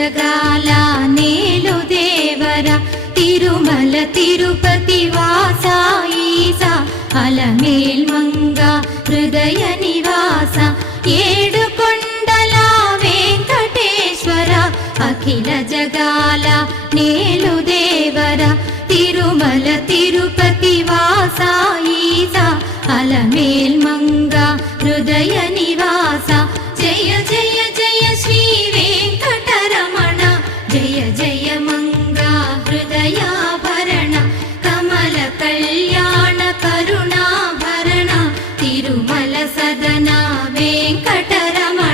జగాల నేలు దేవర తిరుమల తిరుపతి వాస ఈసా అలమేల్ మంగ హృదయ నివాస ఏడు కొండల వెంకటేశ్వర అఖిల జగాల నేలు దేవర తిరుమల తిరుపతి వాస ఈసా అలమేల్ మంగ హృదయ నివాస జయ జయ జయ శ్రీ వెంకటరమణ జయ జయ మంగ హృదయాభరణ కమల కళ్యాణ కరుణాభరణ తిరుమల సదన వెంకటరమణ